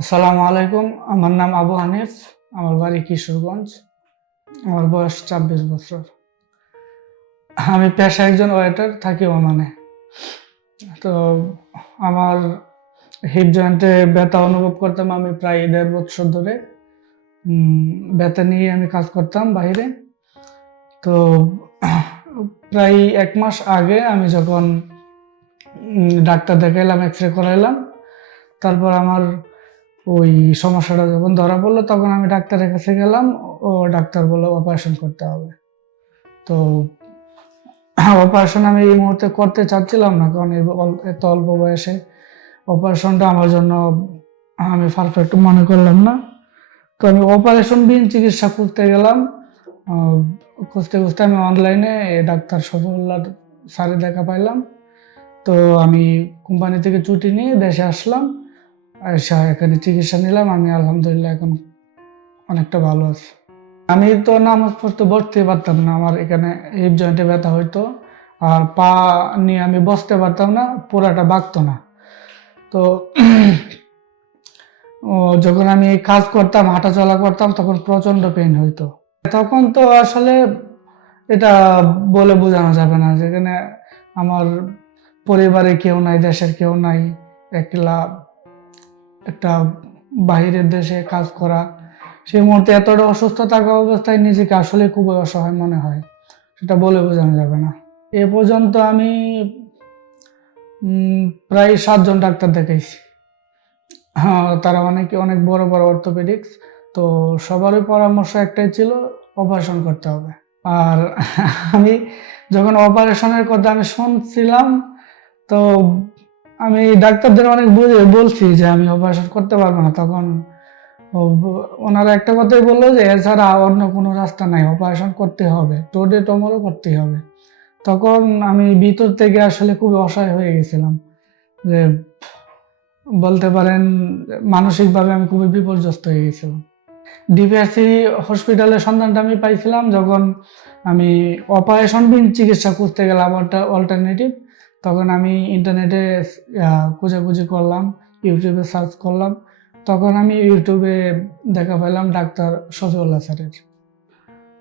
আসসালামু আলাইকুম। আমার নাম আবু হানিফ। আমার বাড়ি কিশোরগঞ্জ। আমার বয়স ছাব্বিশ বছর। আমি পেশা একজন ওয়েটার, থাকি ওমানে। তো আমার হিপ জয়েন্টে ব্যথা অনুভব করতাম আমি প্রায় দেড় বছর ধরে। ব্যথা নিয়ে আমি কাজ করতাম বাইরে তো প্রায় এক মাস আগে আমি যখন ডাক্তার দেখাইলাম এক্স রে করাইলাম, তারপর আমার ওই সমস্যাটা যখন ধরা পড়ল, তখন আমি ডাক্তারের কাছে গেলাম। ও ডাক্তার বলল অপারেশন করতে হবে। তো অপারেশন আমি এই মুহূর্তে করতে চাচ্ছিলাম না, কারণ এত অল্প বয়সে অপারেশনটা আমার জন্য আমি পারফেক্ট মনে করলাম না। তো আমি অপারেশন বিহীন চিকিৎসা করতে গেলাম। খুঁজতে খুঁজতে আমি অনলাইনে ডাক্তার শফিউল্লাহ স্যারে দেখা পাইলাম। তো আমি কোম্পানি থেকে ছুটি নিয়ে দেশে আসলাম। এখানে চিকিৎসা নিলাম, আমি আলহামদুলিল্লাহ এখন অনেকটা ভালো আছি। আমি তো নামাজ পড়তে বসতে পারতাম না, আমার এখানে হিপ জয়েন্টে ব্যথা হইতো, আর পা নিয়ে আমি বসতে পারতাম না পুরাটা বাগতো না। তো যখন আমি কাজ করতাম হাঁটা চলা করতাম, তখন প্রচণ্ড পেন হইতো। তখন তো আসলে এটা বলে বোঝানো যাবে না, যেখানে আমার পরিবারে কেউ নাই, দেশের কেউ নাই, একলা একটা বাইরের দেশে কাজ করা, সেই মুহূর্তে এতটা অসুস্থ থাকা অবস্থায় নিজেকে আসলে খুবই অসহায় মনে হয়। সেটা বলে বোঝানো যাবে না। এ পর্যন্ত আমি প্রায় সাতজন ডাক্তার দেখাইছি। হ্যাঁ তারা অনেকে অনেক বড় বড় অর্থোপেডিক্স তো সবারই পরামর্শ একটাই ছিল অপারেশন করতে হবে। আর আমি যখন অপারেশনের কথা আমি শুনছিলাম, তো আমি ডাক্তারদের অনেক বুঝে, বলছি যে আমি অপারেশন করতে পারব না। তখন ওনারা একটা কথাই বলল যে, এছাড়া অন্য কোনো রাস্তা নাই অপারেশন করতে হবে। টোডে টোমরও করতে হবে। তখন আমি ভিতর থেকে আসলে খুবই অসহায় হয়ে গেছিলাম। যে বলতে পারেন, মানসিকভাবে আমি খুবই বিপর্যস্ত হয়ে গেছিলাম। ডিপিআরসি হসপিটালের সন্ধানটা আমি পাইছিলাম যখন আমি অপারেশনবিহীন চিকিৎসা খুঁজতে গেলাম অল্টারনেটিভ তখন আমি ইন্টারনেটে খোঁজাখুঁজি করলাম ইউটিউবে সার্চ করলাম। তখন আমি ইউটিউবে দেখা পেলাম ডাক্তার শফিউল্লাহ স্যারের।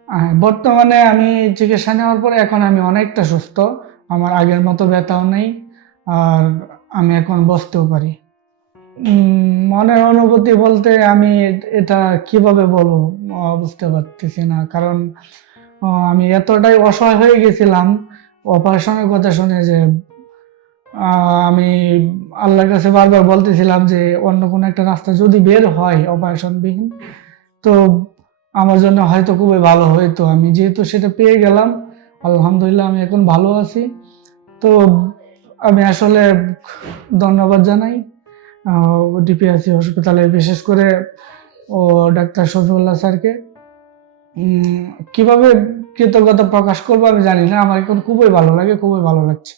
আহ, বর্তমানে আমি চিকিৎসা নেওয়ার পরে এখন আমি অনেকটা সুস্থ। আমার আগের মতো ব্যথাও নেই আর আমি এখন বসতেও পারি। মনের অনুভূতি বলতে আমি এটা কীভাবে বলব বুঝতে পারতেছি না। কারণ আমি এতটাই অসহায় হয়ে গেছিলাম অপারেশনের কথা শুনে যে আমি আল্লাহর কাছে বারবার বলতেছিলাম যে, অন্য কোনো একটা রাস্তা যদি বের হয় অপারেশনবিহীন, তো আমার জন্য হয়তো খুবই ভালো হইতো। আমি যেহেতু সেটা পেয়ে গেলাম, আলহামদুলিল্লাহ আমি এখন ভালো আছি। তো আমি আসলে ধন্যবাদ জানাই। ডিপিআরসি হসপিটালে বিশেষ করে ও ডাক্তার শফিউল্লাহ স্যারকে। কীভাবে কৃতজ্ঞতা প্রকাশ করব আমি জানি না আমার এখন খুবই ভালো লাগে খুবই ভালো লাগছে।